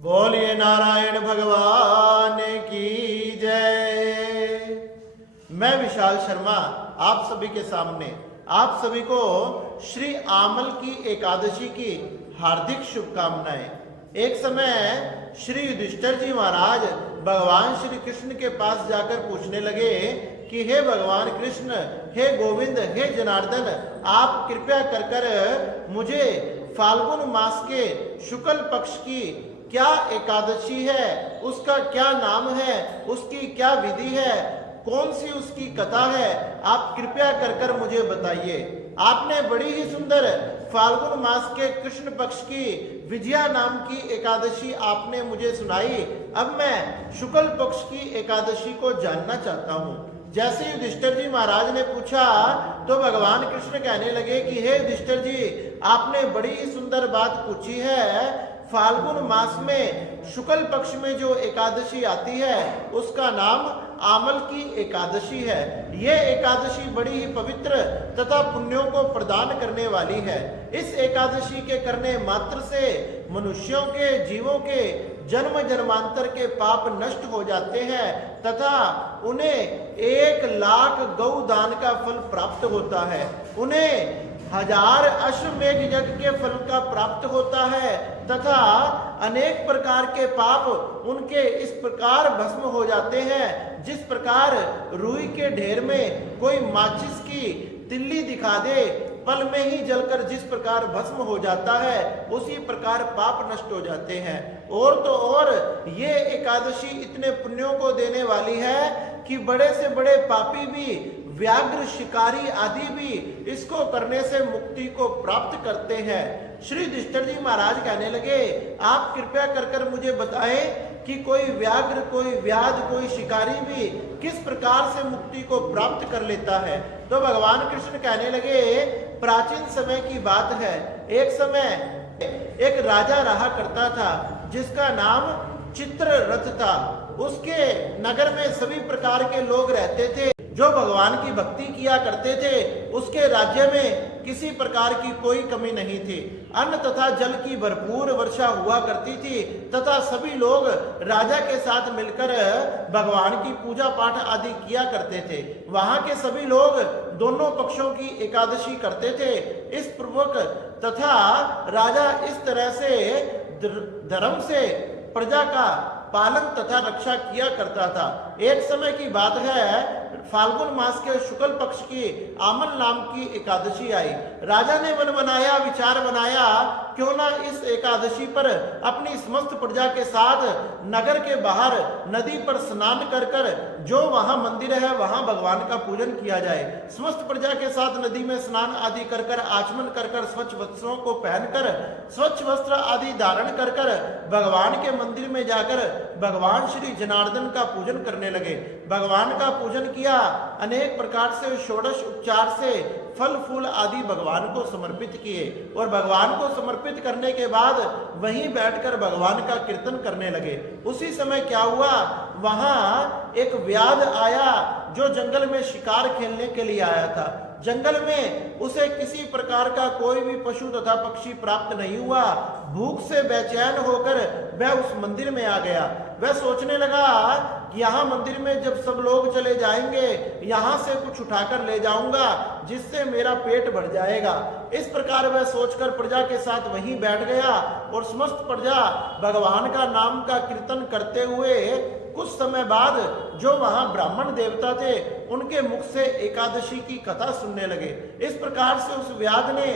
बोलिए नारायण भगवान की जय। मैं विशाल शर्मा आप सभी के सामने आप सभी को श्री आमल की एकादशी की हार्दिक शुभकामनाएं। एक समय श्री युधिष्ठिर जी महाराज भगवान श्री कृष्ण के पास जाकर पूछने लगे कि हे भगवान कृष्ण, हे गोविंद, हे जनार्दन, आप कृपया कर कर मुझे फाल्गुन मास के शुक्ल पक्ष की क्या एकादशी है, उसका क्या नाम है, उसकी क्या विधि है, कौन सी उसकी कथा है, आप कृपया कर कर मुझे बताइए। आपने बड़ी ही सुंदर फाल्गुन मास के कृष्ण पक्ष की विजया नाम की एकादशी आपने मुझे सुनाई। अब मैं शुक्ल पक्ष की एकादशी को जानना चाहता हूँ। जैसे युधिष्ठिर जी महाराज ने पूछा तो भगवान कृष्ण कहने लगे कि हे युधिष्ठिर जी, आपने बड़ी ही सुंदर बात पूछी है। फाल्गुन मास में शुक्ल पक्ष में जो एकादशी आती है उसका नाम आमल की एकादशी है। यह एकादशी बड़ी ही पवित्र तथा पुण्यों को प्रदान करने वाली है। इस एकादशी के करने मात्र से मनुष्यों के, जीवों के जन्म जन्मांतर के पाप नष्ट हो जाते हैं तथा उन्हें 1,00,000 गौ दान का फल प्राप्त होता है। उन्हें 1000 अश्वमेध यज्ञ के फल का प्राप्त होता है तथा अनेक प्रकार के पाप उनके इस प्रकार भस्म हो जाते हैं जिस प्रकार रुई के ढेर में कोई माचिस की तिल्ली दिखा दे, पल में ही जलकर जिस प्रकार भस्म हो जाता है उसी प्रकार पाप नष्ट हो जाते हैं। और तो और ये एकादशी इतने पुण्यों को देने वाली है कि बड़े से बड़े पापी भी, व्याघ्र, शिकारी आदि भी इसको करने से मुक्ति को प्राप्त करते हैं। श्री युधिष्ठिर जी महाराज कहने लगे, आप कृपया कर कर मुझे बताएं कि कोई व्याघ्र, कोई व्याध, कोई शिकारी भी किस प्रकार से मुक्ति को प्राप्त कर लेता है। तो भगवान कृष्ण कहने लगे, प्राचीन समय की बात है। एक समय एक राजा रहा करता था जिसका नाम चित्ररथ था। उसके नगर में सभी प्रकार के लोग रहते थे जो भगवान की भक्ति किया करते थे। उसके राज्य में किसी प्रकार की कोई कमी नहीं थी। अन्न तथा जल की भरपूर वर्षा हुआ करती थी तथा सभी लोग राजा के साथ मिलकर भगवान की पूजा पाठ आदि किया करते थे। वहां के सभी लोग दोनों पक्षों की एकादशी करते थे। इस पूर्वक तथा राजा इस तरह से धर्म से प्रजा का पालन तथा रक्षा किया करता था। एक समय की बात है, फाल्गुन मास के शुक्ल पक्ष की आमल नाम की एकादशी आई। राजा ने मन बनाया, विचार बनाया, क्यों ना इस एकादशी पर अपनी समस्त प्रजा के साथ नगर के बाहर नदी पर स्नान कर कर जो वहां मंदिर है वहां भगवान का पूजन किया जाए। समस्त प्रजा के साथ नदी में स्नान आदि कर कर, आचमन कर कर, स्वच्छ वस्त्रों को पहनकर, स्वच्छ वस्त्र आदि धारण कर कर भगवान के मंदिर में जाकर भगवान श्री जनार्दन का पूजन करने लगे। भगवान का पूजन किया, अनेक प्रकार से षोडश उपचार से फल फूल आदि भगवान को समर्पित किए और भगवान को समर्पित करने के बाद वहीं बैठकर भगवान का कीर्तन करने लगे। उसी समय क्या हुआ, वहां एक व्याध आया जो जंगल में शिकार खेलने के लिए आया था। जंगल में उसे किसी प्रकार का कोई भी पशु तथा पक्षी प्राप्त नहीं हुआ। भूख से बेचैन होकर वह उस मंदिर में आ गया। वह सोचने लगा कि यहाँ मंदिर में जब सब लोग चले जाएंगे, यहाँ से कुछ उठाकर ले जाऊंगा जिससे मेरा पेट भर जाएगा। इस प्रकार वह सोचकर प्रजा के साथ वहीं बैठ गया और समस्त प्रजा भगवान का नाम का कीर्तन करते हुए कुछ समय बाद जो वहां ब्राह्मण देवता थे उनके मुख से एकादशी की कथा सुनने लगे। इस प्रकार से उस व्याध ने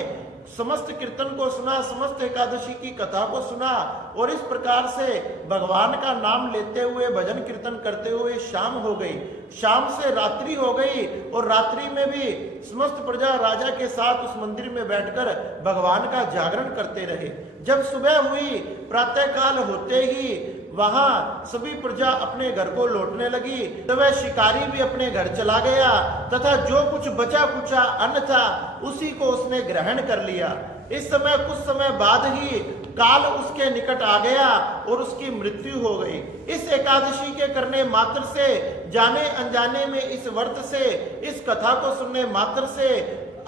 समस्त कीर्तन को सुना, समस्त एकादशी की कथा को सुना और इस प्रकार से भगवान का नाम लेते हुए, भजन कीर्तन करते हुए शाम हो गई। शाम से रात्रि हो गई और रात्रि में भी समस्त प्रजा राजा के साथ उस मंदिर में बैठकर भगवान का जागरण करते रहे। जब सुबह हुई, प्रातः काल होते ही वहां सभी प्रजा अपने घर को लौटने लगी तो वह शिकारी भी अपने घर चला गया तथा जो कुछ बचा कुचा अन्न था उसी को उसने ग्रहण कर लिया। इस समय कुछ समय बाद ही काल उसके निकट आ गया और उसकी मृत्यु हो गई। इस एकादशी के करने मात्र से, जाने अनजाने में इस व्रत से, इस कथा को सुनने मात्र से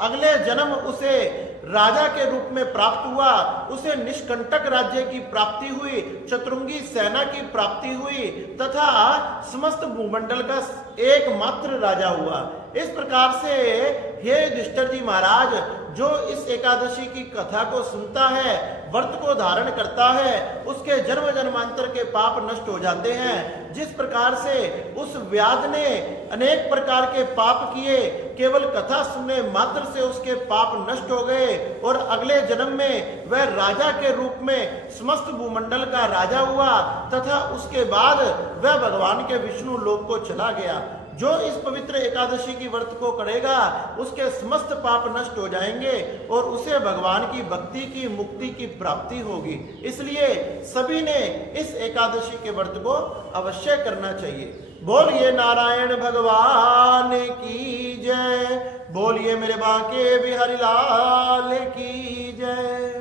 अगले जन्म उसे राजा के रूप में प्राप्त हुआ, उसे निष्कंटक राज्य की प्राप्ति हुई, चतुरंगी सेना की प्राप्ति हुई तथा समस्त भूमंडल का एकमात्र राजा हुआ। इस प्रकार से हे युधिष्ठिर जी महाराज, जो इस एकादशी की कथा को सुनता है, व्रत को धारण करता है, उसके जन्म जन्मांतर के पाप नष्ट हो जाते हैं। जिस प्रकार से उस व्याध ने अनेक प्रकार के पाप किए, केवल कथा सुनने मात्र से उसके पाप नष्ट हो गए और अगले जन्म में वह राजा के रूप में समस्त भूमंडल का राजा हुआ तथा उसके बाद वह भगवान के विष्णु लोक को चला गया। जो इस पवित्र एकादशी की व्रत को करेगा, उसके समस्त पाप नष्ट हो जाएंगे और उसे भगवान की भक्ति की, मुक्ति की प्राप्ति होगी। इसलिए सभी ने इस एकादशी के व्रत को अवश्य करना चाहिए। बोलिए नारायण भगवान की जय, बोलिए मेरे बांके बिहारी लाल की जय।